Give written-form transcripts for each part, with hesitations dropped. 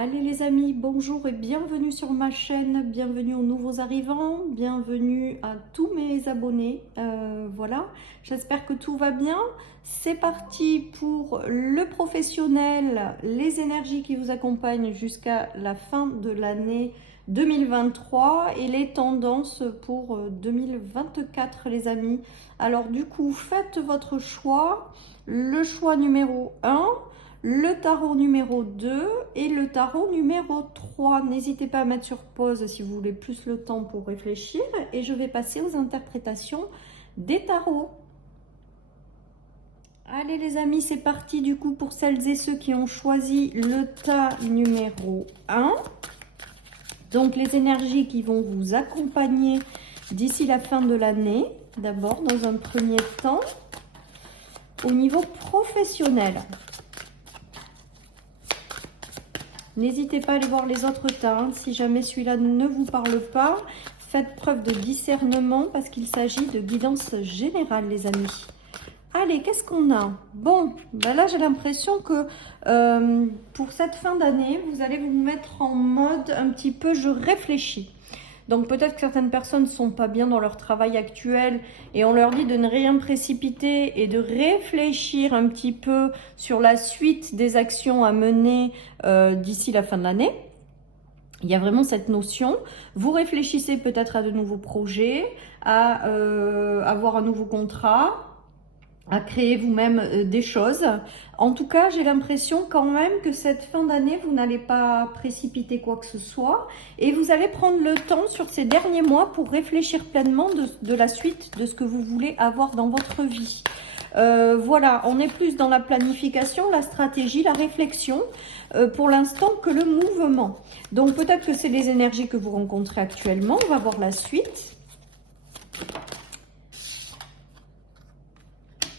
Allez les amis, bonjour et bienvenue sur ma chaîne, bienvenue aux nouveaux arrivants, bienvenue à tous mes abonnés. Voilà, j'espère que tout va bien. C'est parti pour le professionnel, les énergies qui vous accompagnent jusqu'à la fin de l'année 2023 et les tendances pour 2024 les amis. Alors du coup, faites votre choix. Le choix numéro 1. Le tarot numéro 2 et le tarot numéro 3. N'hésitez pas à mettre sur pause si vous voulez plus le temps pour réfléchir. Et je vais passer aux interprétations des tarots. Allez les amis, c'est parti du coup pour celles et ceux qui ont choisi le tas numéro 1. Donc les énergies qui vont vous accompagner d'ici la fin de l'année. D'abord dans un premier temps, au niveau professionnel. N'hésitez pas à aller voir les autres tas. Si jamais celui-là ne vous parle pas, faites preuve de discernement parce qu'il s'agit de guidance générale, les amis. Allez, qu'est-ce qu'on a? Bon, ben là, j'ai l'impression que pour cette fin d'année, vous allez vous mettre en mode un petit peu « je réfléchis ». Donc peut-être que certaines personnes ne sont pas bien dans leur travail actuel et on leur dit de ne rien précipiter et de réfléchir un petit peu sur la suite des actions à mener d'ici la fin de l'année. Il y a vraiment cette notion. Vous réfléchissez peut-être à de nouveaux projets, à avoir un nouveau contrat, à créer vous-même des choses. En tout cas, j'ai l'impression quand même que cette fin d'année, vous n'allez pas précipiter quoi que ce soit et vous allez prendre le temps sur ces derniers mois pour réfléchir pleinement de la suite de ce que vous voulez avoir dans votre vie. Voilà, on est plus dans la planification, la stratégie, la réflexion pour l'instant que le mouvement. Donc peut-être que c'est les énergies que vous rencontrez actuellement. On va voir la suite.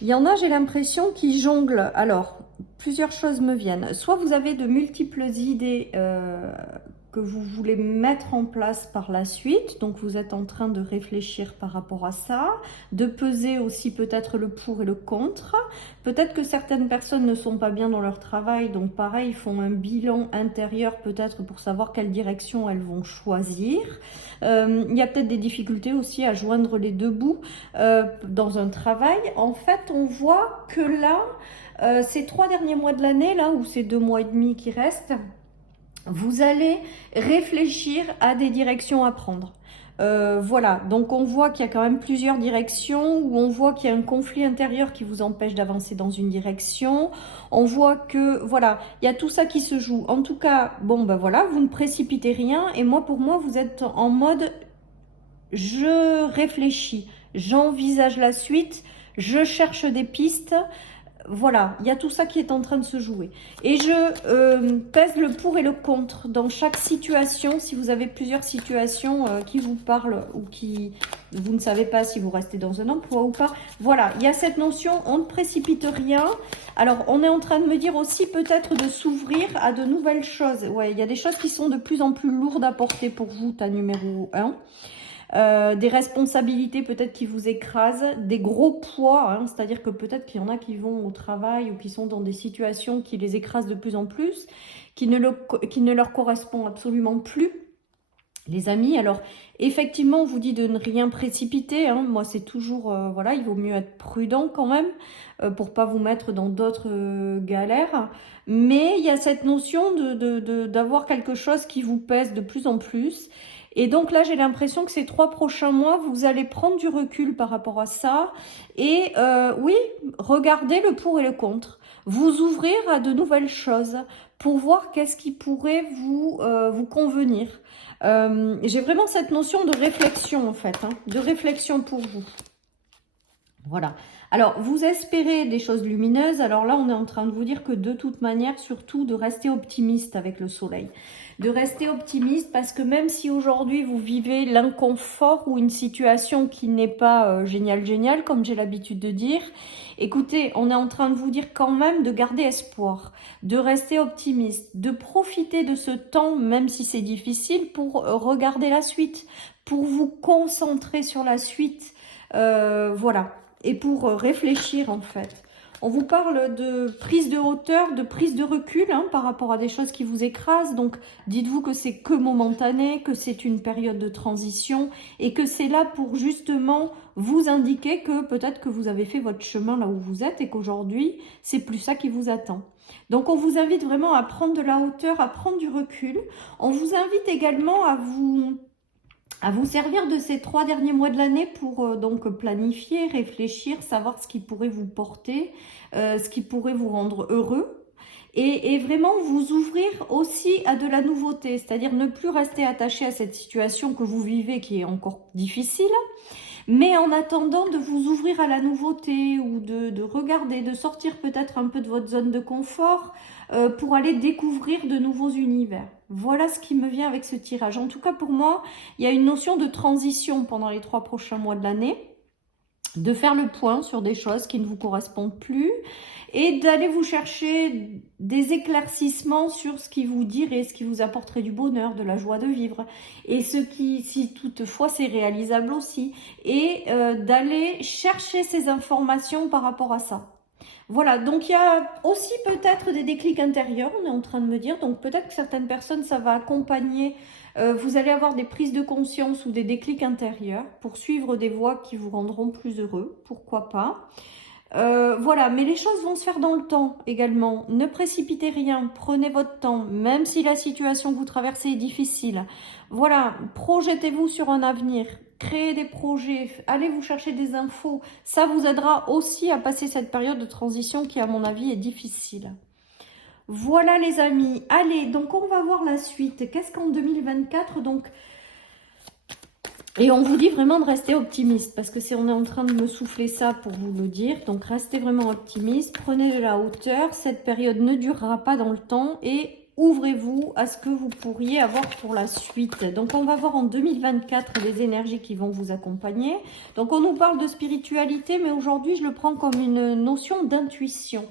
Il y en a, j'ai l'impression, qui jonglent. Alors, plusieurs choses me viennent. Soit vous avez de multiples idées que vous voulez mettre en place par la suite. Donc, vous êtes en train de réfléchir par rapport à ça. De peser aussi peut-être le pour et le contre. Peut-être que certaines personnes ne sont pas bien dans leur travail. Donc, pareil, ils font un bilan intérieur peut-être pour savoir quelle direction elles vont choisir. Il y a peut-être des difficultés aussi à joindre les deux bouts dans un travail. En fait, on voit que là, ces 3 derniers mois de l'année, là où ces 2 mois et demi qui restent, vous allez réfléchir à des directions à prendre. Voilà, donc on voit qu'il y a quand même plusieurs directions, où on voit qu'il y a un conflit intérieur qui vous empêche d'avancer dans une direction. On voit que, voilà, il y a tout ça qui se joue. En tout cas, bon, ben voilà, vous ne précipitez rien. Et moi, pour moi, vous êtes en mode, je réfléchis, j'envisage la suite, je cherche des pistes. Voilà, il y a tout ça qui est en train de se jouer. Et je pèse le pour et le contre dans chaque situation. Si vous avez plusieurs situations qui vous parlent ou qui vous ne savez pas si vous restez dans un emploi ou pas. Voilà, il y a cette notion, on ne précipite rien. Alors, on est en train de me dire aussi peut-être de s'ouvrir à de nouvelles choses. Ouais, il y a des choses qui sont de plus en plus lourdes à porter pour vous, tas numéro 1. Des responsabilités peut-être qui vous écrasent, des gros poids, hein, c'est-à-dire que peut-être qu'il y en a qui vont au travail ou qui sont dans des situations qui les écrasent de plus en plus, qui ne leur correspond absolument plus. Les amis, alors effectivement, on vous dit de ne rien précipiter. Hein. Moi, c'est toujours, voilà, il vaut mieux être prudent quand même pour pas vous mettre dans d'autres galères. Mais il y a cette notion d'avoir quelque chose qui vous pèse de plus en plus. Et donc là, j'ai l'impression que ces 3 prochains mois, vous allez prendre du recul par rapport à ça. Et oui, regardez le pour et le contre. Vous ouvrir à de nouvelles choses pour voir qu'est-ce qui pourrait vous convenir. J'ai vraiment cette notion de réflexion en fait, hein, de réflexion pour vous. Voilà. Alors, vous espérez des choses lumineuses. Alors là, on est en train de vous dire que de toute manière, surtout de rester optimiste avec le soleil. De rester optimiste parce que même si aujourd'hui, vous vivez l'inconfort ou une situation qui n'est pas géniale, comme j'ai l'habitude de dire, écoutez, on est en train de vous dire quand même de garder espoir, de rester optimiste, de profiter de ce temps, même si c'est difficile, pour regarder la suite, pour vous concentrer sur la suite. Voilà. Et pour réfléchir en fait. On vous parle de prise de hauteur, de prise de recul hein, par rapport à des choses qui vous écrasent. Donc, dites-vous que c'est que momentané, que c'est une période de transition et que c'est là pour justement vous indiquer que peut-être que vous avez fait votre chemin là où vous êtes et qu'aujourd'hui, c'est plus ça qui vous attend. Donc, on vous invite vraiment à prendre de la hauteur, à prendre du recul. On vous invite également à vous servir de ces 3 derniers mois de l'année pour donc planifier, réfléchir, savoir ce qui pourrait vous porter, ce qui pourrait vous rendre heureux et vraiment vous ouvrir aussi à de la nouveauté, c'est-à-dire ne plus rester attaché à cette situation que vous vivez qui est encore difficile, mais en attendant de vous ouvrir à la nouveauté ou de regarder, de sortir peut-être un peu de votre zone de confort pour aller découvrir de nouveaux univers. Voilà ce qui me vient avec ce tirage. En tout cas, pour moi, il y a une notion de transition pendant les 3 prochains mois de l'année, de faire le point sur des choses qui ne vous correspondent plus et d'aller vous chercher des éclaircissements sur ce qui vous dirait, ce qui vous apporterait du bonheur, de la joie de vivre et ce qui, si toutefois c'est réalisable aussi, et d'aller chercher ces informations par rapport à ça. Voilà, donc il y a aussi peut-être des déclics intérieurs, on est en train de me dire, donc peut-être que certaines personnes, ça va accompagner, vous allez avoir des prises de conscience ou des déclics intérieurs pour suivre des voies qui vous rendront plus heureux, pourquoi pas. Voilà, mais les choses vont se faire dans le temps également. Ne précipitez rien, prenez votre temps, même si la situation que vous traversez est difficile. Voilà, projetez-vous sur un avenir, créez des projets, allez vous chercher des infos. Ça vous aidera aussi à passer cette période de transition qui, à mon avis, est difficile. Voilà les amis, allez, donc on va voir la suite. Qu'est-ce qu'en 2024 donc? Et on vous dit vraiment de rester optimiste parce que on est en train de me souffler ça pour vous le dire. Donc restez vraiment optimiste, prenez de la hauteur. Cette période ne durera pas dans le temps et ouvrez-vous à ce que vous pourriez avoir pour la suite. Donc on va voir en 2024 les énergies qui vont vous accompagner. Donc on nous parle de spiritualité, mais aujourd'hui je le prends comme une notion d'intuition.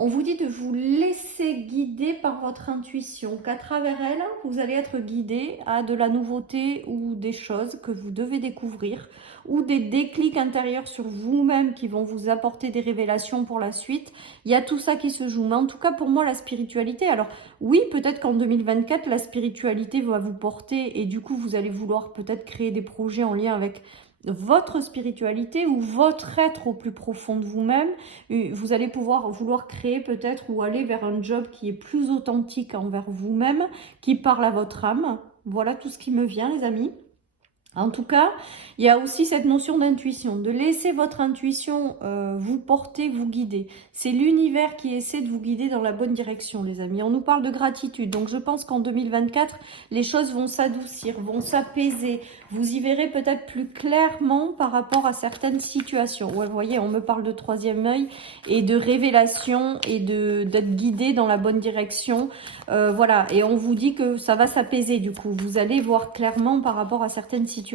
On vous dit de vous laisser guider par votre intuition, qu'à travers elle, vous allez être guidé à de la nouveauté ou des choses que vous devez découvrir ou des déclics intérieurs sur vous-même qui vont vous apporter des révélations pour la suite. Il y a tout ça qui se joue. Mais en tout cas, pour moi, la spiritualité, alors oui, peut-être qu'en 2024, la spiritualité va vous porter et du coup, vous allez vouloir peut-être créer des projets en lien avec votre spiritualité ou votre être au plus profond de vous-même. Vous allez vouloir créer peut-être ou aller vers un job qui est plus authentique envers vous-même, qui parle à votre âme. Voilà tout ce qui me vient les amis. En tout cas, il y a aussi cette notion d'intuition, de laisser votre intuition vous porter, vous guider. C'est l'univers qui essaie de vous guider dans la bonne direction, les amis. On nous parle de gratitude, donc je pense qu'en 2024, les choses vont s'adoucir, vont s'apaiser. Vous y verrez peut-être plus clairement par rapport à certaines situations. Ouais, vous voyez, on me parle de 3e œil et de révélation et d'être guidé dans la bonne direction. Voilà, et on vous dit que ça va s'apaiser du coup. Vous allez voir clairement par rapport à certaines situations.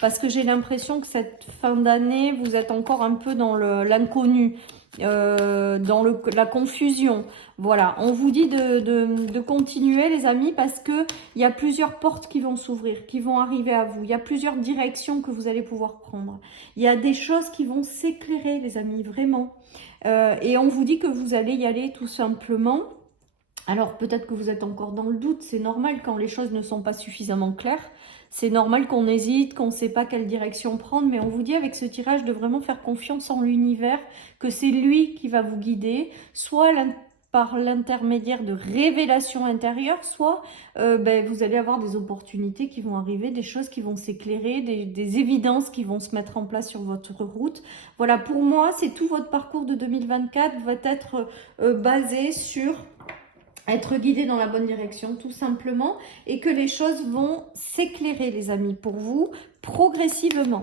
Parce que j'ai l'impression que cette fin d'année, vous êtes encore un peu dans l'inconnu, dans la confusion. Voilà, on vous dit de continuer les amis parce qu'il y a plusieurs portes qui vont s'ouvrir, qui vont arriver à vous. Il y a plusieurs directions que vous allez pouvoir prendre. Il y a des choses qui vont s'éclairer les amis, vraiment. Et on vous dit que vous allez y aller tout simplement. Alors peut-être que vous êtes encore dans le doute, c'est normal quand les choses ne sont pas suffisamment claires. C'est normal qu'on hésite, qu'on ne sait pas quelle direction prendre, mais on vous dit avec ce tirage de vraiment faire confiance en l'univers, que c'est lui qui va vous guider, soit par l'intermédiaire de révélations intérieures, soit vous allez avoir des opportunités qui vont arriver, des choses qui vont s'éclairer, des évidences qui vont se mettre en place sur votre route. Voilà, pour moi, c'est tout votre parcours de 2024 va être basé sur être guidé dans la bonne direction tout simplement et que les choses vont s'éclairer les amis pour vous progressivement.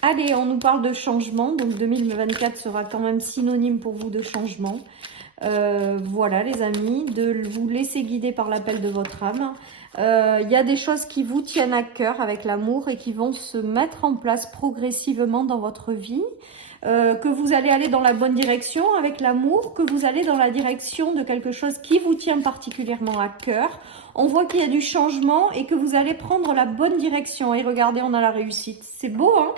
Allez, on nous parle de changement, donc 2024 sera quand même synonyme pour vous de changement. Voilà les amis, de vous laisser guider par l'appel de votre âme. Il y a des choses qui vous tiennent à cœur avec l'amour et qui vont se mettre en place progressivement dans votre vie. Que vous allez aller dans la bonne direction avec l'amour, que vous allez dans la direction de quelque chose qui vous tient particulièrement à cœur. On voit qu'il y a du changement et que vous allez prendre la bonne direction. Et regardez, on a la réussite. C'est beau, hein?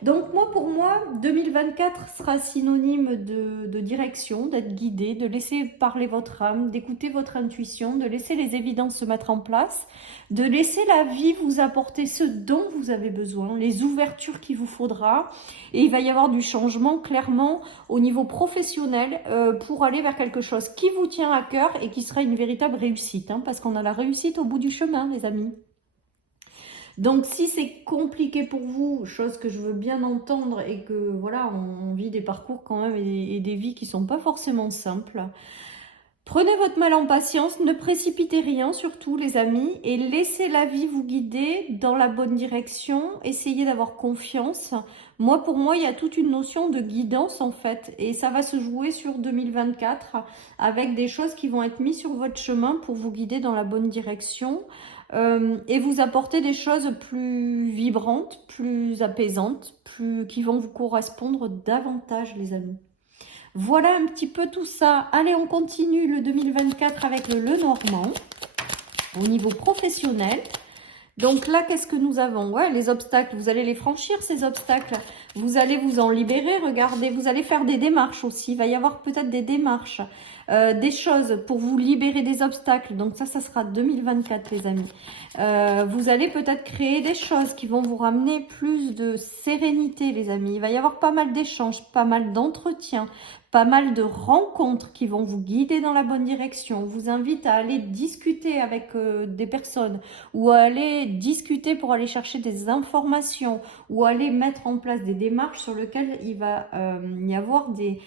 Donc moi, pour moi, 2024 sera synonyme de direction, d'être guidé, de laisser parler votre âme, d'écouter votre intuition, de laisser les évidences se mettre en place, de laisser la vie vous apporter ce dont vous avez besoin, les ouvertures qu'il vous faudra. Et il va y avoir du changement clairement au niveau professionnel pour aller vers quelque chose qui vous tient à cœur et qui sera une véritable réussite, hein, parce qu'on a la réussite au bout du chemin, les amis. Donc si c'est compliqué pour vous, chose que je veux bien entendre et que voilà, on vit des parcours quand même et des vies qui sont pas forcément simples, prenez votre mal en patience, ne précipitez rien surtout les amis et laissez la vie vous guider dans la bonne direction, essayez d'avoir confiance. Moi pour moi il y a toute une notion de guidance en fait et ça va se jouer sur 2024 avec des choses qui vont être mises sur votre chemin pour vous guider dans la bonne direction. Et vous apporter des choses plus vibrantes, plus apaisantes, qui vont vous correspondre davantage, les amis. Voilà un petit peu tout ça. Allez, on continue le 2024 avec le Lenormand au niveau professionnel. Donc là, qu'est-ce que nous avons? Ouais, les obstacles, vous allez les franchir, ces obstacles. Vous allez vous en libérer, regardez, vous allez faire des démarches aussi. Il va y avoir peut-être des démarches, des choses pour vous libérer des obstacles. Donc ça sera 2024, les amis. Vous allez peut-être créer des choses qui vont vous ramener plus de sérénité, les amis. Il va y avoir pas mal d'échanges, pas mal d'entretiens, pas mal de rencontres qui vont vous guider dans la bonne direction. On vous invite à aller discuter avec des personnes ou à aller discuter pour aller chercher des informations ou aller mettre en place des démarches sur lesquelles il va y avoir des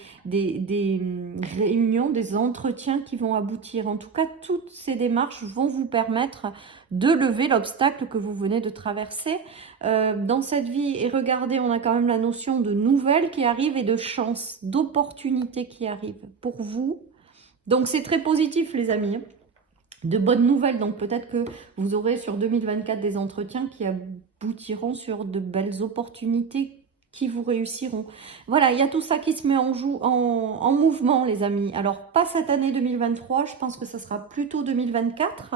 réunions, des entretiens qui vont aboutir. En tout cas, toutes ces démarches vont vous permettre de lever l'obstacle que vous venez de traverser dans cette vie. Et regardez, on a quand même la notion de nouvelles qui arrivent et de chance, d'opportunités qui arrivent pour vous. Donc c'est très positif les amis, de bonnes nouvelles. Donc peut-être que vous aurez sur 2024 des entretiens qui aboutiront sur de belles opportunités qui vous réussiront. Voilà, il y a tout ça qui se met en mouvement, les amis. Alors, pas cette année 2023, je pense que ça sera plutôt 2024.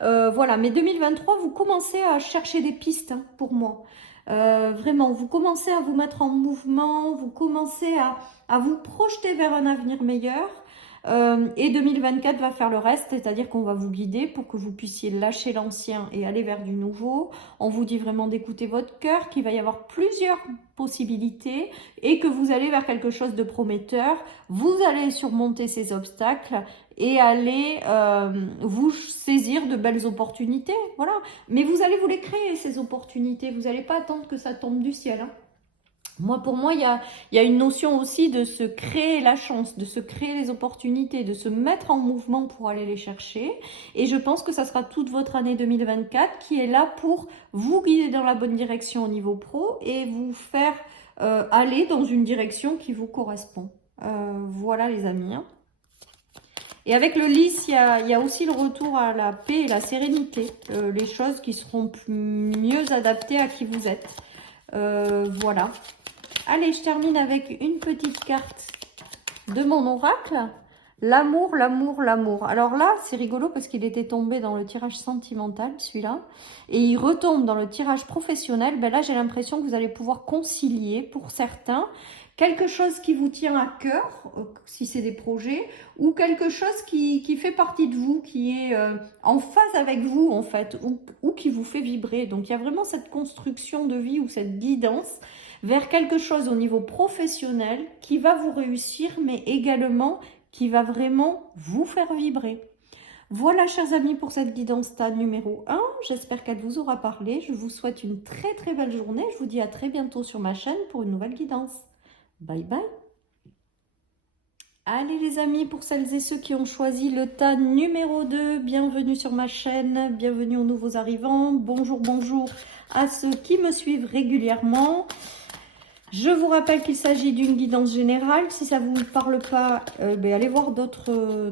Voilà, mais 2023, vous commencez à chercher des pistes hein, pour moi. Vraiment, vous commencez à vous mettre en mouvement, vous commencez à vous projeter vers un avenir meilleur. Et 2024 va faire le reste, c'est-à-dire qu'on va vous guider pour que vous puissiez lâcher l'ancien et aller vers du nouveau. On vous dit vraiment d'écouter votre cœur, qu'il va y avoir plusieurs possibilités et que vous allez vers quelque chose de prometteur. Vous allez surmonter ces obstacles et aller vous saisir de belles opportunités. Voilà. Mais vous allez vous les créer, ces opportunités. Vous n'allez pas attendre que ça tombe du ciel, hein. Pour moi, il y a une notion aussi de se créer la chance, de se créer les opportunités, de se mettre en mouvement pour aller les chercher. Et je pense que ça sera toute votre année 2024 qui est là pour vous guider dans la bonne direction au niveau pro et vous faire aller dans une direction qui vous correspond. Voilà les amis. Hein. Et avec le lys, il y a aussi le retour à la paix et la sérénité. Les choses qui seront mieux adaptées à qui vous êtes. Voilà. Allez, je termine avec une petite carte de mon oracle. L'amour, l'amour, l'amour. Alors là, c'est rigolo parce qu'il était tombé dans le tirage sentimental, celui-là. Et il retombe dans le tirage professionnel. Ben là, j'ai l'impression que vous allez pouvoir concilier, pour certains, quelque chose qui vous tient à cœur, si c'est des projets, ou quelque chose qui fait partie de vous, qui est en phase avec vous, en fait, ou qui vous fait vibrer. Donc, il y a vraiment cette construction de vie ou cette guidance vers quelque chose au niveau professionnel qui va vous réussir, mais également qui va vraiment vous faire vibrer. Voilà, chers amis, pour cette guidance TAN numéro 1. J'espère qu'elle vous aura parlé. Je vous souhaite une très très belle journée. Je vous dis à très bientôt sur ma chaîne pour une nouvelle guidance. Bye bye. Allez les amis, pour celles et ceux qui ont choisi le TAN numéro 2, bienvenue sur ma chaîne, bienvenue aux nouveaux arrivants. Bonjour, bonjour à ceux qui me suivent régulièrement. Je vous rappelle qu'il s'agit d'une guidance générale. Si ça ne vous parle pas, allez voir d'autres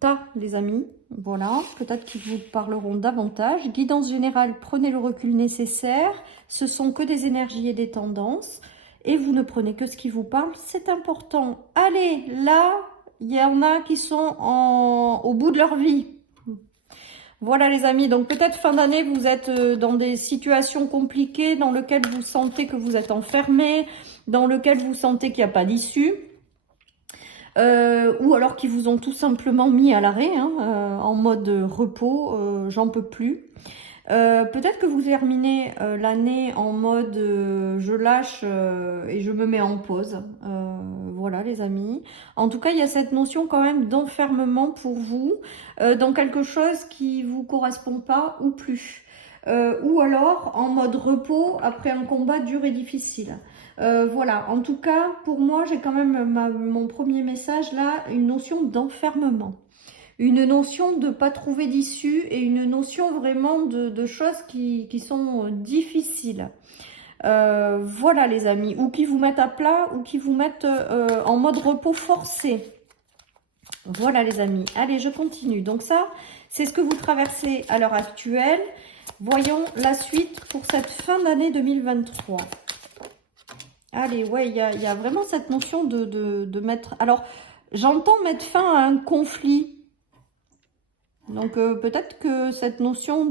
tas, les amis. Voilà, peut-être qu'ils vous parleront davantage. Guidance générale, prenez le recul nécessaire. Ce sont que des énergies et des tendances. Et vous ne prenez que ce qui vous parle. C'est important. Allez, là, il y en a qui sont au bout de leur vie. Voilà les amis, donc peut-être fin d'année, vous êtes dans des situations compliquées, dans lesquelles vous sentez que vous êtes enfermé, dans lesquelles vous sentez qu'il n'y a pas d'issue. Ou alors qui vous ont tout simplement mis à l'arrêt, hein, en mode repos, j'en peux plus. Peut-être que vous terminez l'année en mode je lâche et je me mets en pause. Voilà les amis. En tout cas, il y a cette notion quand même d'enfermement pour vous dans quelque chose qui vous correspond pas ou plus. Ou alors en mode repos après un combat dur et difficile. Voilà, en tout cas, pour moi, j'ai quand même mon premier message là, une notion d'enfermement. Une notion de pas trouver d'issue et une notion vraiment de choses qui sont difficiles. Voilà les amis, ou qui vous mettent à plat ou qui vous mettent en mode repos forcé. Voilà les amis, allez je continue. Donc ça, c'est ce que vous traversez à l'heure actuelle. Voyons la suite pour cette fin d'année 2023. Allez, ouais, il y a vraiment cette notion de mettre... Alors, j'entends mettre fin à un conflit. Donc, peut-être que cette notion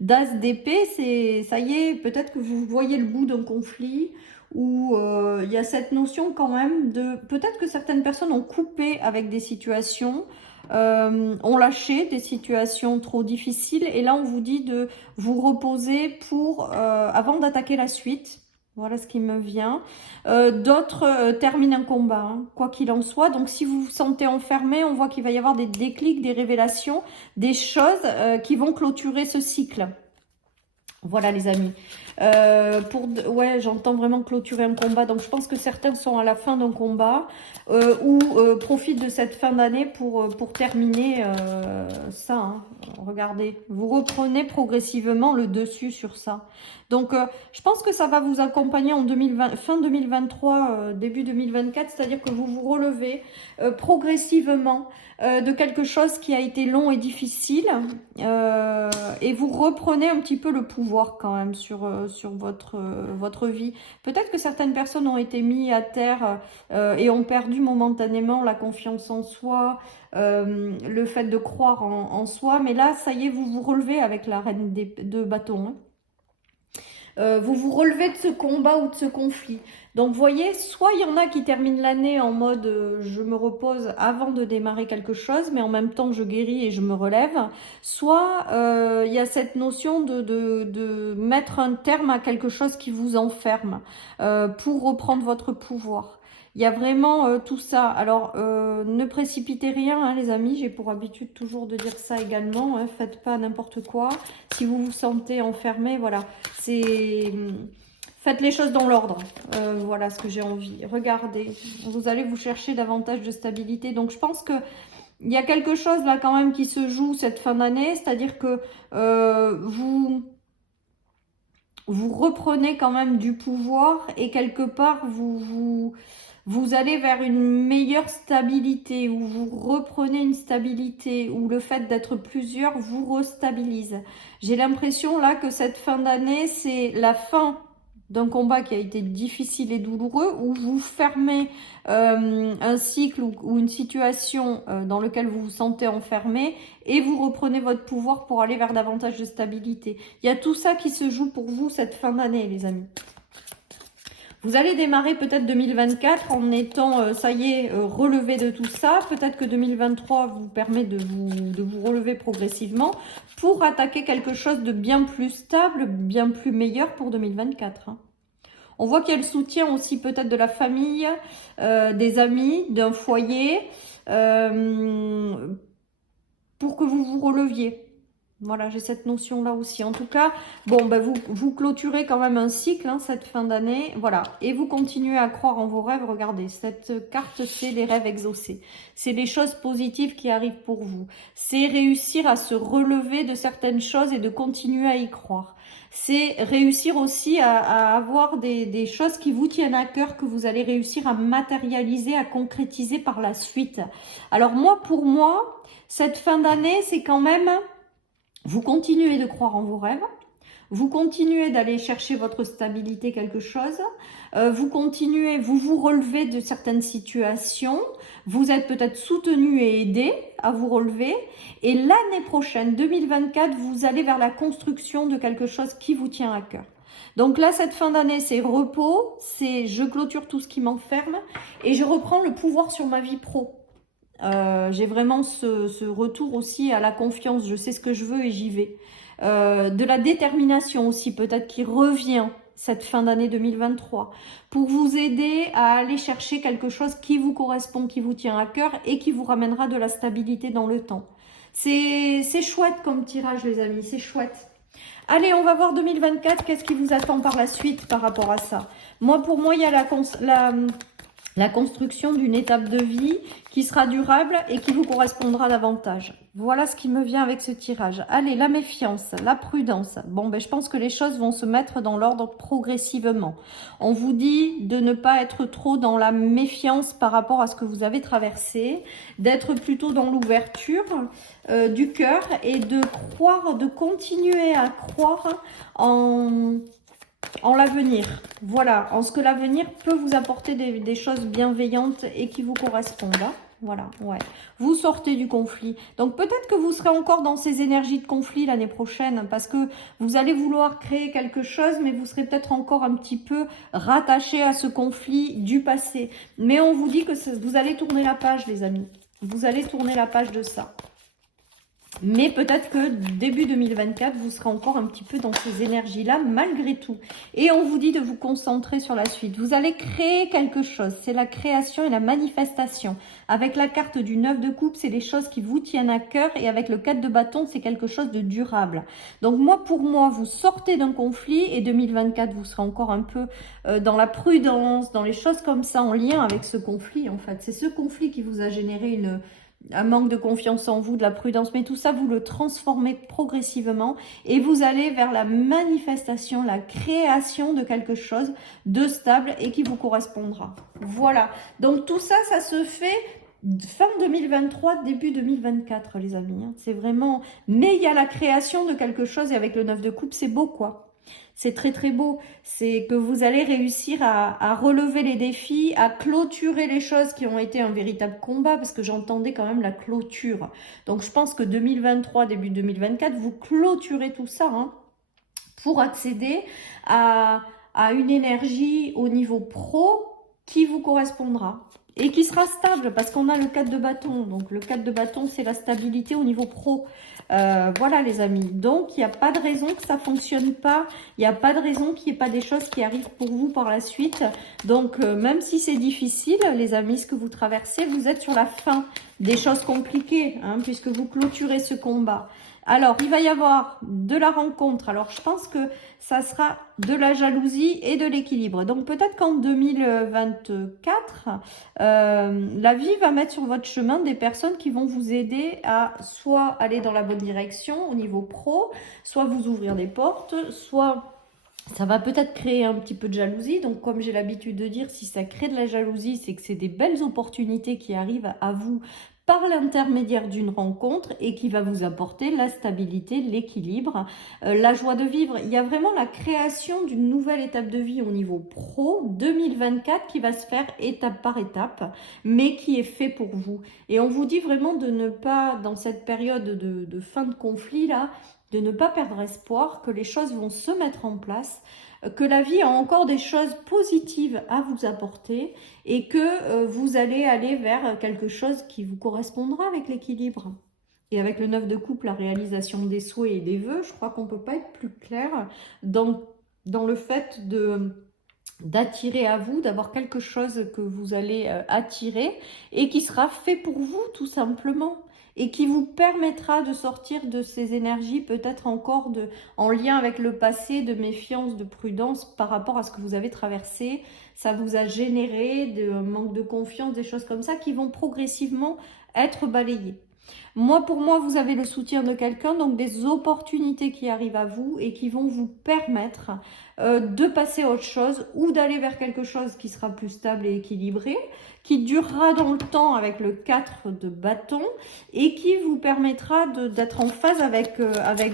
d'as d'épée, c'est... Ça y est, peut-être que vous voyez le bout d'un conflit. Ou il y a cette notion quand même de... Peut-être que certaines personnes ont coupé avec des situations, ont lâché des situations trop difficiles. Et là, on vous dit de vous reposer pour avant d'attaquer la suite. Voilà ce qui me vient. D'autres terminent un combat, hein, quoi qu'il en soit. Donc, si vous vous sentez enfermé, on voit qu'il va y avoir des déclics, des révélations, des choses qui vont clôturer ce cycle. Voilà, les amis. Ouais, j'entends vraiment clôturer un combat. Donc, je pense que certains sont à la fin d'un combat ou profitent de cette fin d'année pour terminer ça. Hein. Regardez, vous reprenez progressivement le dessus sur ça. Donc, je pense que ça va vous accompagner en 2020, fin 2023, début 2024. C'est-à-dire que vous vous relevez progressivement de quelque chose qui a été long et difficile et vous reprenez un petit peu le pouvoir quand même sur votre vie. Peut-être que certaines personnes ont été mises à terre et ont perdu momentanément la confiance en soi, le fait de croire en soi, mais là ça y est, vous vous relevez avec la reine de bâton, hein. Vous vous relevez de ce combat ou de ce conflit. Donc, vous voyez, soit il y en a qui terminent l'année en mode je me repose avant de démarrer quelque chose, mais en même temps je guéris et je me relève. Soit il y a cette notion de mettre un terme à quelque chose qui vous enferme pour reprendre votre pouvoir. Il y a vraiment tout ça. Alors, ne précipitez rien, hein, les amis. J'ai pour habitude toujours de dire ça également. Hein. Faites pas n'importe quoi. Si vous vous sentez enfermé, voilà. Faites les choses dans l'ordre. Voilà ce que j'ai envie. Regardez. Vous allez vous chercher davantage de stabilité. Donc, je pense que il y a quelque chose là quand même qui se joue cette fin d'année. C'est-à-dire que vous reprenez quand même du pouvoir et quelque part vous allez vers une meilleure stabilité, où vous reprenez une stabilité, où le fait d'être plusieurs vous restabilise. J'ai l'impression là que cette fin d'année, c'est la fin d'un combat qui a été difficile et douloureux, où vous fermez un cycle ou une situation dans lequel vous vous sentez enfermé et vous reprenez votre pouvoir pour aller vers davantage de stabilité. Il y a tout ça qui se joue pour vous cette fin d'année, les amis. Vous allez démarrer peut-être 2024 en étant, ça y est, relevé de tout ça. Peut-être que 2023 vous permet de vous relever progressivement pour attaquer quelque chose de bien plus stable, bien plus meilleur pour 2024. Hein. On voit qu'il y a le soutien aussi peut-être de la famille, des amis, d'un foyer, pour que vous vous releviez. Voilà, j'ai cette notion-là aussi. En tout cas, bon, ben vous clôturez quand même un cycle, hein, cette fin d'année. Voilà, et vous continuez à croire en vos rêves. Regardez, cette carte, c'est les rêves exaucés. C'est les choses positives qui arrivent pour vous. C'est réussir à se relever de certaines choses et de continuer à y croire. C'est réussir aussi à avoir des choses qui vous tiennent à cœur, que vous allez réussir à matérialiser, à concrétiser par la suite. Alors moi, pour moi, cette fin d'année, c'est quand même... Vous continuez de croire en vos rêves, vous continuez d'aller chercher votre stabilité, quelque chose, vous continuez, vous vous relevez de certaines situations, Vous êtes peut-être soutenu et aidé à vous relever. Et l'année prochaine, 2024, vous allez vers la construction de quelque chose qui vous tient à cœur. Donc là, cette fin d'année, c'est repos, c'est je clôture tout ce qui m'enferme et je reprends le pouvoir sur ma vie pro. J'ai vraiment ce retour aussi à la confiance, je sais ce que je veux et j'y vais. De la détermination aussi, peut-être qui revient cette fin d'année 2023, pour vous aider à aller chercher quelque chose qui vous correspond, qui vous tient à cœur et qui vous ramènera de la stabilité dans le temps. C'est chouette comme tirage les amis, c'est chouette. Allez, on va voir 2024, qu'est-ce qui vous attend par la suite par rapport à ça. Pour moi, il y a la construction d'une étape de vie qui sera durable et qui vous correspondra davantage. Voilà ce qui me vient avec ce tirage. Allez, la méfiance, la prudence. Bon, je pense que les choses vont se mettre dans l'ordre progressivement. On vous dit de ne pas être trop dans la méfiance par rapport à ce que vous avez traversé, d'être plutôt dans l'ouverture du cœur et de croire, de continuer à croire en l'avenir, voilà, en ce que l'avenir peut vous apporter des choses bienveillantes et qui vous correspondent. Hein. Voilà, ouais. Vous sortez du conflit. Donc peut-être que vous serez encore dans ces énergies de conflit l'année prochaine parce que vous allez vouloir créer quelque chose, mais vous serez peut-être encore un petit peu rattaché à ce conflit du passé. Mais on vous dit que vous allez tourner la page, les amis. Vous allez tourner la page de ça. Mais peut-être que début 2024, vous serez encore un petit peu dans ces énergies-là, malgré tout. Et on vous dit de vous concentrer sur la suite. Vous allez créer quelque chose. C'est la création et la manifestation. Avec la carte du 9 de coupe, c'est les choses qui vous tiennent à cœur. Et avec le 4 de bâton, c'est quelque chose de durable. Donc pour moi, vous sortez d'un conflit. Et 2024, vous serez encore un peu dans la prudence, dans les choses comme ça, en lien avec ce conflit, en fait. C'est ce conflit qui vous a généré un manque de confiance en vous, de la prudence, mais tout ça, vous le transformez progressivement et vous allez vers la manifestation, la création de quelque chose de stable et qui vous correspondra. Voilà. Donc tout ça, ça se fait fin 2023, début 2024, les amis. C'est vraiment... Mais il y a la création de quelque chose et avec le 9 de coupe, c'est beau, quoi. C'est très très beau, c'est que vous allez réussir à relever les défis, à clôturer les choses qui ont été un véritable combat, parce que j'entendais quand même la clôture. Donc je pense que 2023, début 2024, vous clôturez tout ça pour accéder à une énergie au niveau pro qui vous correspondra. Et qui sera stable, parce qu'on a le 4 de bâton. Donc le 4 de bâton, c'est la stabilité au niveau pro. Voilà les amis. Donc il n'y a pas de raison que ça ne fonctionne pas. Il n'y a pas de raison qu'il n'y ait pas des choses qui arrivent pour vous par la suite. Donc même si c'est difficile, les amis, ce que vous traversez, vous êtes sur la fin des choses compliquées, puisque vous clôturez ce combat. Alors, il va y avoir de la rencontre. Alors, je pense que ça sera de la jalousie et de l'équilibre. Donc, peut-être qu'en 2024, la vie va mettre sur votre chemin des personnes qui vont vous aider à soit aller dans la bonne direction au niveau pro, soit vous ouvrir des portes, soit... Ça va peut-être créer un petit peu de jalousie. Donc, comme j'ai l'habitude de dire, si ça crée de la jalousie, c'est que c'est des belles opportunités qui arrivent à vous par l'intermédiaire d'une rencontre et qui va vous apporter la stabilité, l'équilibre, la joie de vivre. Il y a vraiment la création d'une nouvelle étape de vie au niveau pro 2024 qui va se faire étape par étape, mais qui est fait pour vous. Et on vous dit vraiment de ne pas, dans cette période de fin de conflit là, de ne pas perdre espoir, que les choses vont se mettre en place, que la vie a encore des choses positives à vous apporter et que vous allez aller vers quelque chose qui vous correspondra avec l'équilibre. Et avec le 9 de coupe, la réalisation des souhaits et des vœux, je crois qu'on ne peut pas être plus clair dans le fait d'attirer à vous, d'avoir quelque chose que vous allez attirer et qui sera fait pour vous tout simplement. Et qui vous permettra de sortir de ces énergies peut-être encore en lien avec le passé, de méfiance, de prudence par rapport à ce que vous avez traversé. Ça vous a généré un manque de confiance, des choses comme ça qui vont progressivement être balayées. Pour moi, vous avez le soutien de quelqu'un, donc des opportunités qui arrivent à vous et qui vont vous permettre de passer à autre chose ou d'aller vers quelque chose qui sera plus stable et équilibré, qui durera dans le temps avec le 4 de bâton et qui vous permettra d'être en phase avec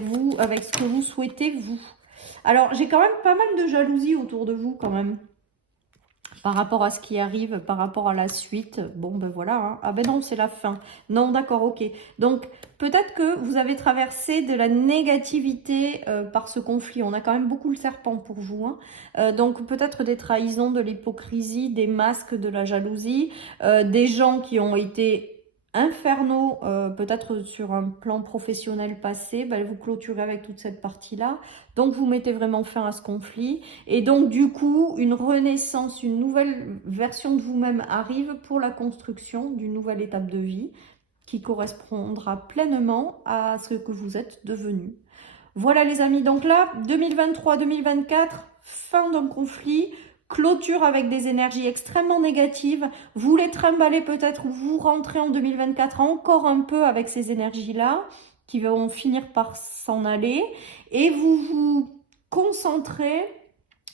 vous, avec ce que vous souhaitez vous. Alors, j'ai quand même pas mal de jalousie autour de vous quand même. par rapport à ce qui arrive, par rapport à la suite. Bon, ben voilà. Hein. Ah ben non, c'est la fin. Non, d'accord, ok. Donc, peut-être que vous avez traversé de la négativité par ce conflit. On a quand même beaucoup le serpent pour vous. Hein. Donc, peut-être des trahisons, de l'hypocrisie, des masques, de la jalousie, des gens qui ont été infernaux, peut-être sur un plan professionnel passé, ben, vous clôturez avec toute cette partie-là. Donc, vous mettez vraiment fin à ce conflit. Et donc, du coup, une renaissance, une nouvelle version de vous-même arrive pour la construction d'une nouvelle étape de vie qui correspondra pleinement à ce que vous êtes devenu. Voilà les amis, donc là, 2023-2024, fin d'un conflit, clôture avec des énergies extrêmement négatives. Vous les trimballez peut-être, vous rentrez en 2024 encore un peu avec ces énergies-là, qui vont finir par s'en aller, et vous vous concentrez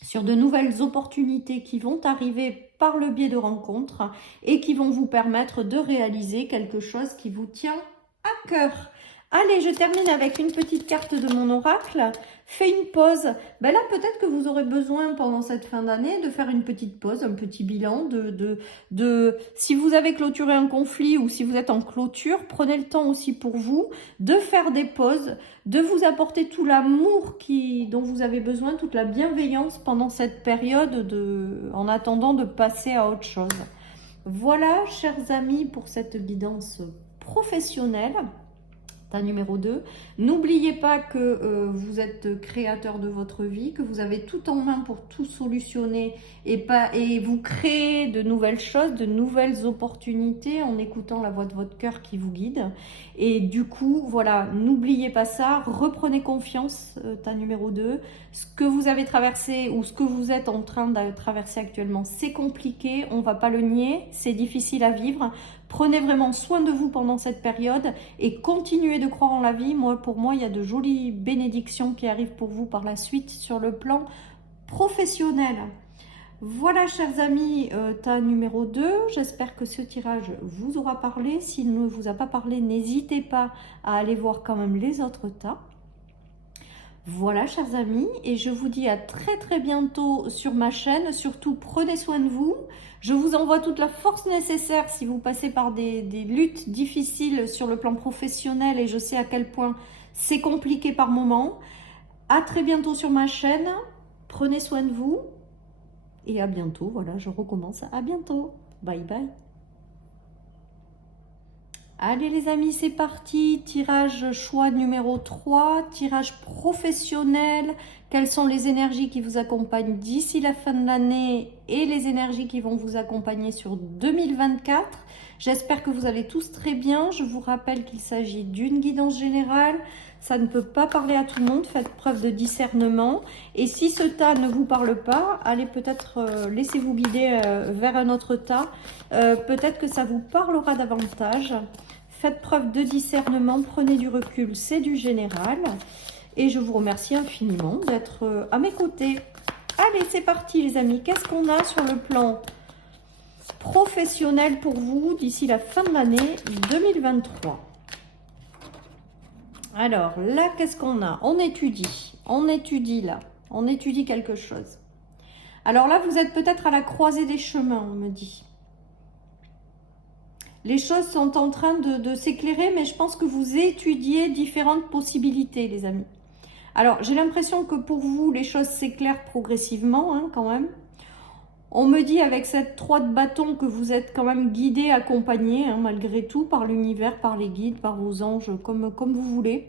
sur de nouvelles opportunités qui vont arriver par le biais de rencontres et qui vont vous permettre de réaliser quelque chose qui vous tient à cœur. Allez, je termine avec une petite carte de mon oracle. Fais une pause. Ben là, peut-être que vous aurez besoin pendant cette fin d'année de faire une petite pause, un petit bilan si vous avez clôturé un conflit ou si vous êtes en clôture, prenez le temps aussi pour vous de faire des pauses, de vous apporter tout l'amour dont vous avez besoin, toute la bienveillance pendant cette période en attendant de passer à autre chose. Voilà, chers amis, pour cette guidance professionnelle. Numéro 2, n'oubliez pas que vous êtes créateur de votre vie, que vous avez tout en main pour tout solutionner et vous créez de nouvelles choses, de nouvelles opportunités en écoutant la voix de votre cœur qui vous guide. Et du coup, voilà, n'oubliez pas ça, reprenez confiance, numéro 2. Ce que vous avez traversé ou ce que vous êtes en train de traverser actuellement, c'est compliqué, on ne va pas le nier, c'est difficile à vivre. Prenez vraiment soin de vous pendant cette période et continuez de croire en la vie. Pour moi, il y a de jolies bénédictions qui arrivent pour vous par la suite sur le plan professionnel. Voilà, chers amis, tas numéro 2. J'espère que ce tirage vous aura parlé. S'il ne vous a pas parlé, n'hésitez pas à aller voir quand même les autres tas. Voilà, chers amis, et je vous dis à très très bientôt sur ma chaîne. Surtout, prenez soin de vous. Je vous envoie toute la force nécessaire si vous passez par des luttes difficiles sur le plan professionnel, et je sais à quel point c'est compliqué par moments. À très bientôt sur ma chaîne. Prenez soin de vous. Et à bientôt. Voilà, je recommence. À bientôt. Bye bye. Allez les amis, c'est parti, tirage choix numéro 3, tirage professionnel. Quelles sont les énergies qui vous accompagnent d'ici la fin de l'année et les énergies qui vont vous accompagner sur 2024. J'espère que vous allez tous très bien. Je vous rappelle qu'il s'agit d'une guidance générale. Ça ne peut pas parler à tout le monde, faites preuve de discernement. Et si ce tas ne vous parle pas, allez peut-être laissez-vous guider vers un autre tas. Peut-être que ça vous parlera davantage. Faites preuve de discernement, prenez du recul, c'est du général. Et je vous remercie infiniment d'être à mes côtés. Allez, c'est parti les amis. Qu'est-ce qu'on a sur le plan professionnel pour vous d'ici la fin de l'année 2023? Alors là, qu'est-ce qu'on a? On étudie là. On étudie quelque chose. Alors là, vous êtes peut-être à la croisée des chemins, on me dit. Les choses sont en train de s'éclairer, mais je pense que vous étudiez différentes possibilités, les amis. Alors, j'ai l'impression que pour vous, les choses s'éclairent progressivement, hein, quand même. On me dit avec cette 3 de bâton que vous êtes quand même guidé, accompagné, hein, malgré tout, par l'univers, par les guides, par vos anges, comme vous voulez.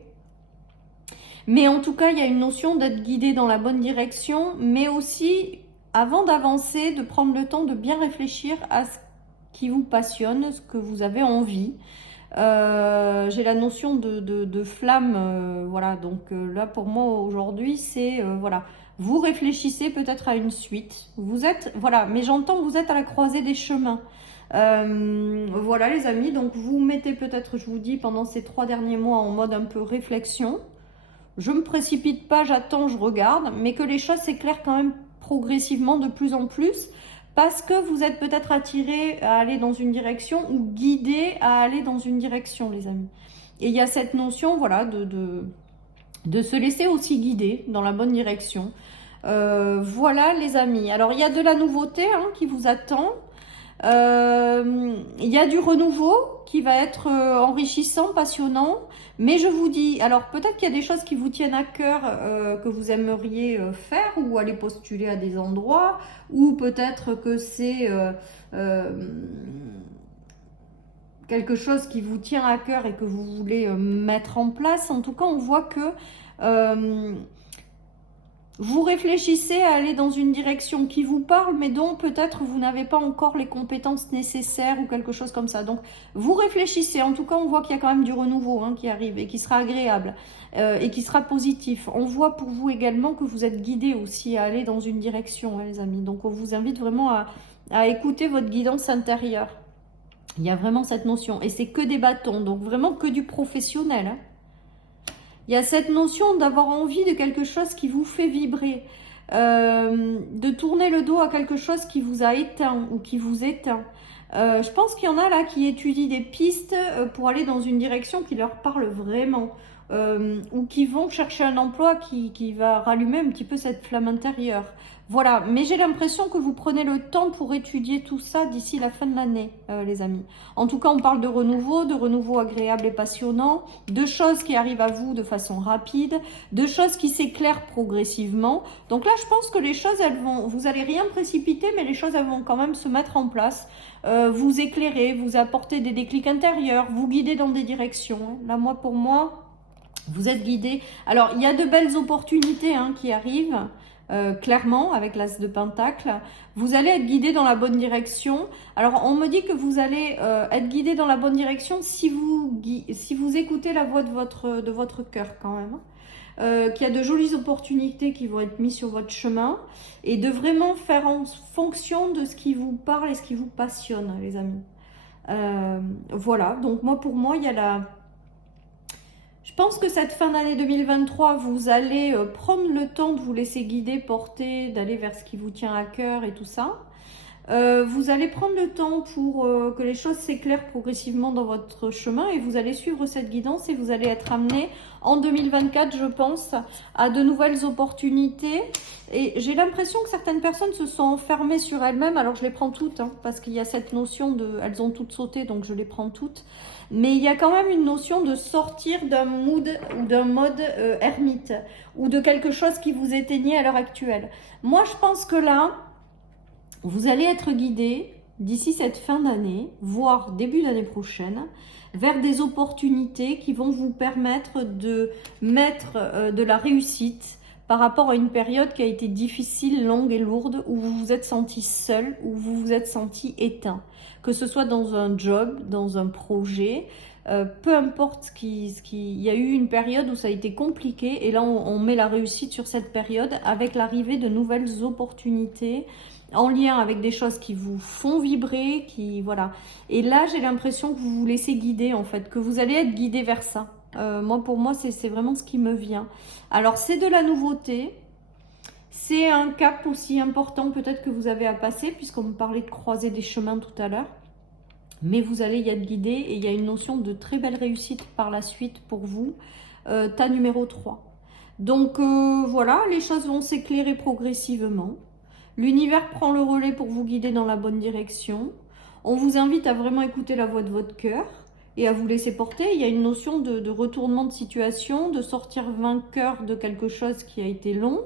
Mais en tout cas, il y a une notion d'être guidé dans la bonne direction, mais aussi, avant d'avancer, de prendre le temps de bien réfléchir à ce qui vous passionne, ce que vous avez envie. J'ai la notion de flamme, voilà, donc là pour moi aujourd'hui c'est, voilà, vous réfléchissez peut-être à une suite, vous êtes, voilà, mais j'entends vous êtes à la croisée des chemins. Voilà les amis, donc vous mettez peut-être, je vous dis, pendant ces 3 derniers mois en mode un peu réflexion. Je me précipite pas, j'attends, je regarde, mais que les choses s'éclairent quand même progressivement de plus en plus. Parce que vous êtes peut-être attiré à aller dans une direction ou guidé à aller dans une direction, les amis. Et il y a cette notion, voilà, de se laisser aussi guider dans la bonne direction. Voilà les amis. Alors il y a de la nouveauté hein, qui vous attend. Il y a du renouveau qui va être enrichissant, passionnant. Mais je vous dis, alors peut-être qu'il y a des choses qui vous tiennent à cœur, que vous aimeriez faire ou aller postuler à des endroits, ou peut-être que c'est quelque chose qui vous tient à cœur et que vous voulez mettre en place. En tout cas, on voit que vous réfléchissez à aller dans une direction qui vous parle, mais dont peut-être vous n'avez pas encore les compétences nécessaires ou quelque chose comme ça. Donc, vous réfléchissez. En tout cas, on voit qu'il y a quand même du renouveau hein, qui arrive et qui sera agréable et qui sera positif. On voit pour vous également que vous êtes guidé aussi à aller dans une direction, hein, les amis. Donc, on vous invite vraiment à écouter votre guidance intérieure. Il y a vraiment cette notion. Et c'est que des bâtons, donc vraiment que du professionnel, hein. Il y a cette notion d'avoir envie de quelque chose qui vous fait vibrer, de tourner le dos à quelque chose qui vous a éteint ou qui vous éteint. Je pense qu'il y en a là qui étudient des pistes pour aller dans une direction qui leur parle vraiment, ou qui vont chercher un emploi qui va rallumer un petit peu cette flamme intérieure. Voilà, mais j'ai l'impression que vous prenez le temps pour étudier tout ça d'ici la fin de l'année, les amis. En tout cas, on parle de renouveau agréable et passionnant, de choses qui arrivent à vous de façon rapide, de choses qui s'éclairent progressivement. Donc là, je pense que les choses, vous allez rien précipiter, mais les choses, elles vont quand même se mettre en place, vous éclairer, vous apporter des déclics intérieurs, vous guider dans des directions. Là, moi, pour moi, vous êtes guidé. Alors, il y a de belles opportunités hein, qui arrivent. Clairement, avec l'As de Pentacle, vous allez être guidé dans la bonne direction. Alors, on me dit que vous allez être guidé dans la bonne direction si vous écoutez la voix de votre cœur quand même. Qu'il y a de jolies opportunités qui vont être mises sur votre chemin et de vraiment faire en fonction de ce qui vous parle et ce qui vous passionne, les amis. Voilà, donc pour moi, il y a la... Je pense que cette fin d'année 2023, vous allez prendre le temps de vous laisser guider, porter, d'aller vers ce qui vous tient à cœur et tout ça. Vous allez prendre le temps pour que les choses s'éclairent progressivement dans votre chemin et vous allez suivre cette guidance et vous allez être amené en 2024, je pense, à de nouvelles opportunités. Et j'ai l'impression que certaines personnes se sont enfermées sur elles-mêmes. Alors je les prends toutes, hein, parce qu'il y a cette notion de... Elles ont toutes sauté, donc je les prends toutes. Mais il y a quand même une notion de sortir d'un mood ou d'un mode ermite ou de quelque chose qui vous éteignait à l'heure actuelle. Moi, je pense que là, vous allez être guidé d'ici cette fin d'année, voire début d'année prochaine, vers des opportunités qui vont vous permettre de mettre de la réussite par rapport à une période qui a été difficile, longue et lourde, où vous vous êtes senti seul, où vous vous êtes senti éteint. Que ce soit dans un job, dans un projet, peu importe il y a eu une période où ça a été compliqué et là on met la réussite sur cette période avec l'arrivée de nouvelles opportunités en lien avec des choses qui vous font vibrer, voilà. Et là j'ai l'impression que vous vous laissez guider en fait, que vous allez être guidé vers ça. Pour moi c'est vraiment ce qui me vient. Alors c'est de la nouveauté. C'est un cap aussi important peut-être que vous avez à passer, puisqu'on me parlait de croiser des chemins tout à l'heure. Mais vous allez y être guidé et il y a une notion de très belle réussite par la suite pour vous. Tas numéro 3. Donc voilà, les choses vont s'éclairer progressivement. L'univers prend le relais pour vous guider dans la bonne direction. On vous invite à vraiment écouter la voix de votre cœur et à vous laisser porter. Il y a une notion de retournement de situation, de sortir vainqueur de quelque chose qui a été long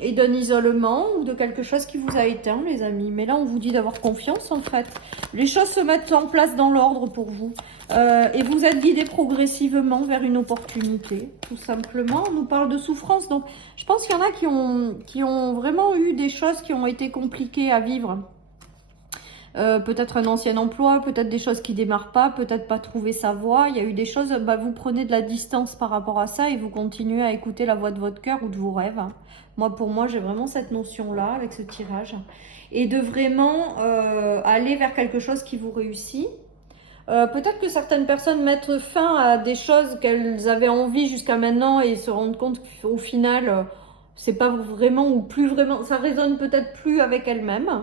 et d'un isolement ou de quelque chose qui vous a éteint, les amis. Mais là, on vous dit d'avoir confiance, en fait. Les choses se mettent en place dans l'ordre pour vous. Et vous êtes guidé progressivement vers une opportunité, tout simplement. On nous parle de souffrance. Donc, je pense qu'il y en a qui ont vraiment eu des choses qui ont été compliquées à vivre. Peut-être un ancien emploi, peut-être des choses qui démarrent pas, peut-être pas trouver sa voie. Il y a eu des choses, vous prenez de la distance par rapport à ça et vous continuez à écouter la voix de votre cœur ou de vos rêves. Pour moi, j'ai vraiment cette notion-là avec ce tirage. Et de vraiment aller vers quelque chose qui vous réussit. Peut-être que certaines personnes mettent fin à des choses qu'elles avaient envie jusqu'à maintenant et se rendent compte qu'au final, c'est pas vraiment ou plus vraiment, ça résonne peut-être plus avec elles-mêmes.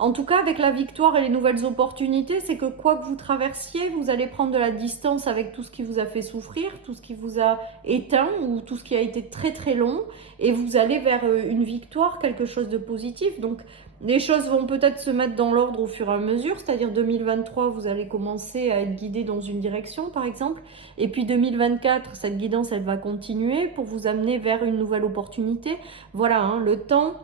En tout cas, avec la victoire et les nouvelles opportunités, c'est que quoi que vous traversiez, vous allez prendre de la distance avec tout ce qui vous a fait souffrir, tout ce qui vous a éteint ou tout ce qui a été très très long, et vous allez vers une victoire, quelque chose de positif. Donc, les choses vont peut-être se mettre dans l'ordre au fur et à mesure, c'est-à-dire 2023, vous allez commencer à être guidé dans une direction, par exemple, et puis 2024, cette guidance, elle va continuer pour vous amener vers une nouvelle opportunité. Voilà, hein, le temps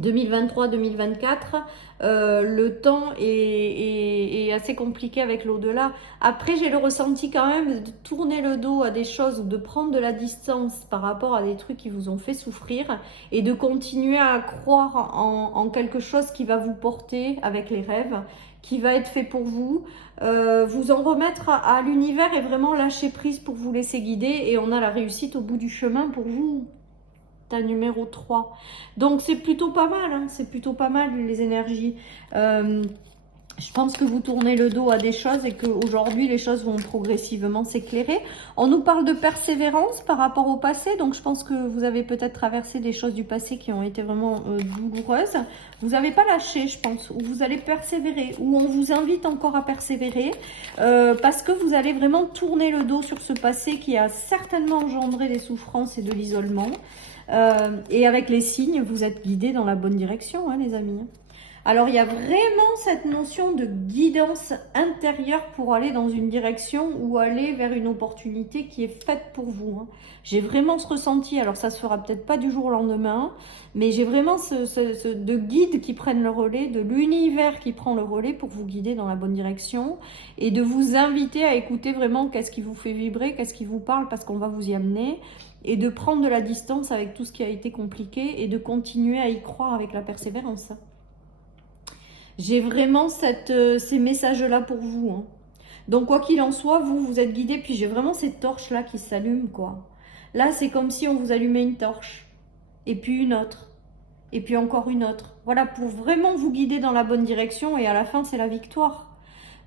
2023-2024, le temps est assez compliqué avec l'au-delà. Après, j'ai le ressenti quand même de tourner le dos à des choses ou de prendre de la distance par rapport à des trucs qui vous ont fait souffrir et de continuer à croire en quelque chose qui va vous porter avec les rêves, qui va être fait pour vous. Vous en remettre à l'univers et vraiment lâcher prise pour vous laisser guider, et on a la réussite au bout du chemin pour vous. Numéro 3. Donc c'est plutôt pas mal, hein, c'est plutôt pas mal les énergies. Je pense que vous tournez le dos à des choses et qu'aujourd'hui les choses vont progressivement s'éclairer. On nous parle de persévérance par rapport au passé, donc je pense que vous avez peut-être traversé des choses du passé qui ont été vraiment douloureuses. Vous n'avez pas lâché, je pense, ou vous allez persévérer, ou on vous invite encore à persévérer, parce que vous allez vraiment tourner le dos sur ce passé qui a certainement engendré des souffrances et de l'isolement. Et avec les signes, vous êtes guidés dans la bonne direction, hein, les amis. Alors, il y a vraiment cette notion de guidance intérieure pour aller dans une direction ou aller vers une opportunité qui est faite pour vous, hein. J'ai vraiment ce ressenti, alors ça se fera peut-être pas du jour au lendemain, mais j'ai vraiment de guides qui prennent le relais, de l'univers qui prend le relais pour vous guider dans la bonne direction et de vous inviter à écouter vraiment qu'est-ce qui vous fait vibrer, qu'est-ce qui vous parle, parce qu'on va vous y amener, et de prendre de la distance avec tout ce qui a été compliqué et de continuer à y croire avec la persévérance. J'ai vraiment ces messages-là pour vous, hein. Donc, quoi qu'il en soit, vous êtes guidés. Puis, j'ai vraiment cette torche-là qui s'allume, quoi. Là, c'est comme si on vous allumait une torche. Et puis une autre. Et puis encore une autre. Voilà, pour vraiment vous guider dans la bonne direction. Et à la fin, c'est la victoire.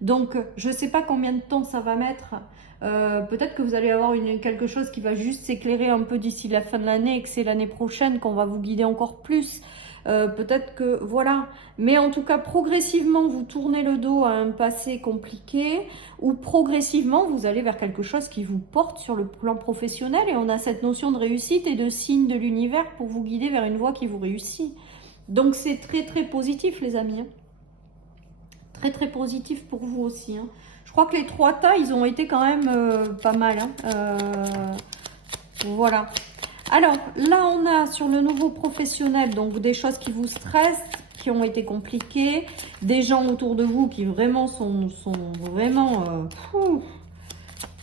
Donc, je ne sais pas combien de temps ça va mettre. Peut-être que vous allez avoir quelque chose qui va juste s'éclairer un peu d'ici la fin de l'année et que c'est l'année prochaine qu'on va vous guider encore plus. Peut-être que, voilà. Mais en tout cas, progressivement, vous tournez le dos à un passé compliqué ou progressivement, vous allez vers quelque chose qui vous porte sur le plan professionnel. Et on a cette notion de réussite et de signe de l'univers pour vous guider vers une voie qui vous réussit. Donc, c'est très, très positif, les amis, hein. Très, très positif pour vous aussi, hein. Je crois que les 3 tas, ils ont été quand même pas mal, hein. Voilà. Alors, là, on a sur le nouveau professionnel, donc des choses qui vous stressent, qui ont été compliquées, des gens autour de vous qui vraiment sont vraiment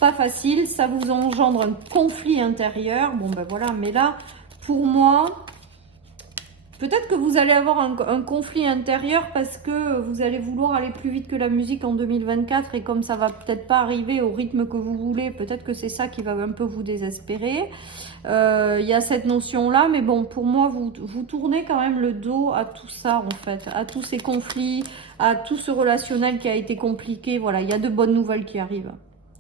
pas faciles, ça vous engendre un conflit intérieur. Bon, ben voilà, mais là, pour moi, peut-être que vous allez avoir un conflit intérieur parce que vous allez vouloir aller plus vite que la musique en 2024 et comme ça va peut-être pas arriver au rythme que vous voulez, peut-être que c'est ça qui va un peu vous désespérer. Il y a cette notion-là, mais bon, pour moi, vous tournez quand même le dos à tout ça, en fait, à tous ces conflits, à tout ce relationnel qui a été compliqué. Voilà, il y a de bonnes nouvelles qui arrivent.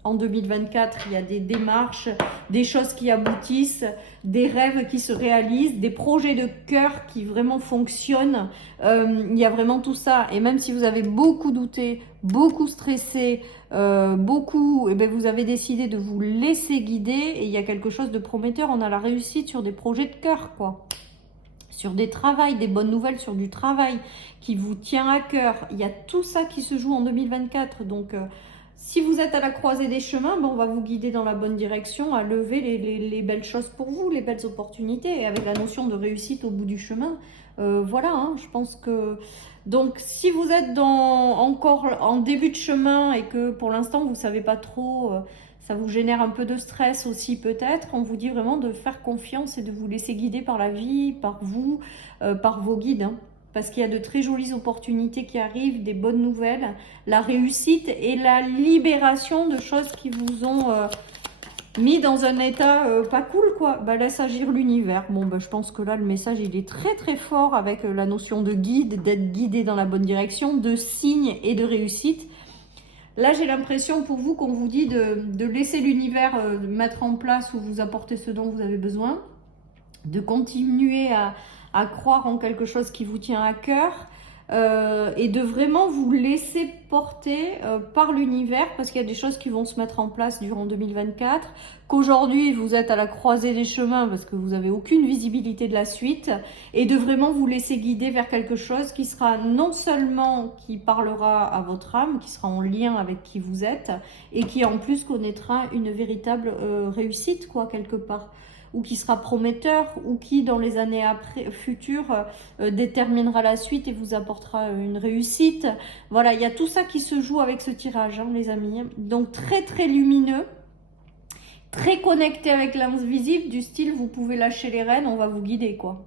En 2024, il y a des démarches, des choses qui aboutissent, des rêves qui se réalisent, des projets de cœur qui vraiment fonctionnent. Il y a vraiment tout ça. Et même si vous avez beaucoup douté, beaucoup stressé, eh bien, vous avez décidé de vous laisser guider et il y a quelque chose de prometteur. On a la réussite sur des projets de cœur, quoi. Sur des travails, des bonnes nouvelles sur du travail qui vous tient à cœur. Il y a tout ça qui se joue en 2024. Donc, si vous êtes à la croisée des chemins, on va vous guider dans la bonne direction, à lever les belles choses pour vous, les belles opportunités, et avec la notion de réussite au bout du chemin. Voilà, hein, je pense que... Donc, si vous êtes encore en début de chemin et que pour l'instant, vous ne savez pas trop, ça vous génère un peu de stress aussi peut-être, on vous dit vraiment de faire confiance et de vous laisser guider par la vie, par vous, par vos guides, hein. Parce qu'il y a de très jolies opportunités qui arrivent, des bonnes nouvelles, la réussite et la libération de choses qui vous ont mis dans un état pas cool, quoi. Bah, laisse agir l'univers. Bon, bah, je pense que là, le message, il est très très fort avec la notion de guide, d'être guidé dans la bonne direction, de signe et de réussite. Là, j'ai l'impression pour vous qu'on vous dit de laisser l'univers mettre en place ou vous apporter ce dont vous avez besoin, de continuer à croire en quelque chose qui vous tient à cœur, et de vraiment vous laisser porter par l'univers, parce qu'il y a des choses qui vont se mettre en place durant 2024, qu'aujourd'hui vous êtes à la croisée des chemins parce que vous n'avez aucune visibilité de la suite, et de vraiment vous laisser guider vers quelque chose qui sera non seulement qui parlera à votre âme, qui sera en lien avec qui vous êtes, et qui en plus connaîtra une véritable réussite, quoi, quelque part, ou qui sera prometteur, ou qui dans les années futures déterminera la suite et vous apportera une réussite. Voilà, il y a tout ça qui se joue avec ce tirage, hein, les amis. Donc très très lumineux, très connecté avec l'invisible, du style vous pouvez lâcher les rênes, on va vous guider, quoi.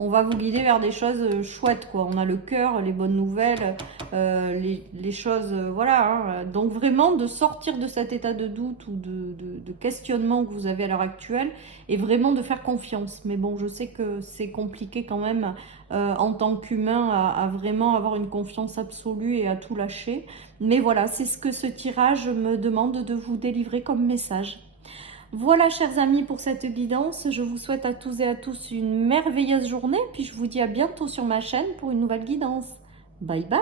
On va vous guider vers des choses chouettes, quoi. On a le cœur, les bonnes nouvelles, les choses, voilà. Hein. Donc vraiment de sortir de cet état de doute ou de questionnement que vous avez à l'heure actuelle, et vraiment de faire confiance. Mais bon, je sais que c'est compliqué quand même en tant qu'humain à vraiment avoir une confiance absolue et à tout lâcher. Mais voilà, c'est ce que ce tirage me demande de vous délivrer comme message. Voilà, chers amis, pour cette guidance. Je vous souhaite à tous et à tous une merveilleuse journée. Puis je vous dis à bientôt sur ma chaîne pour une nouvelle guidance. Bye bye.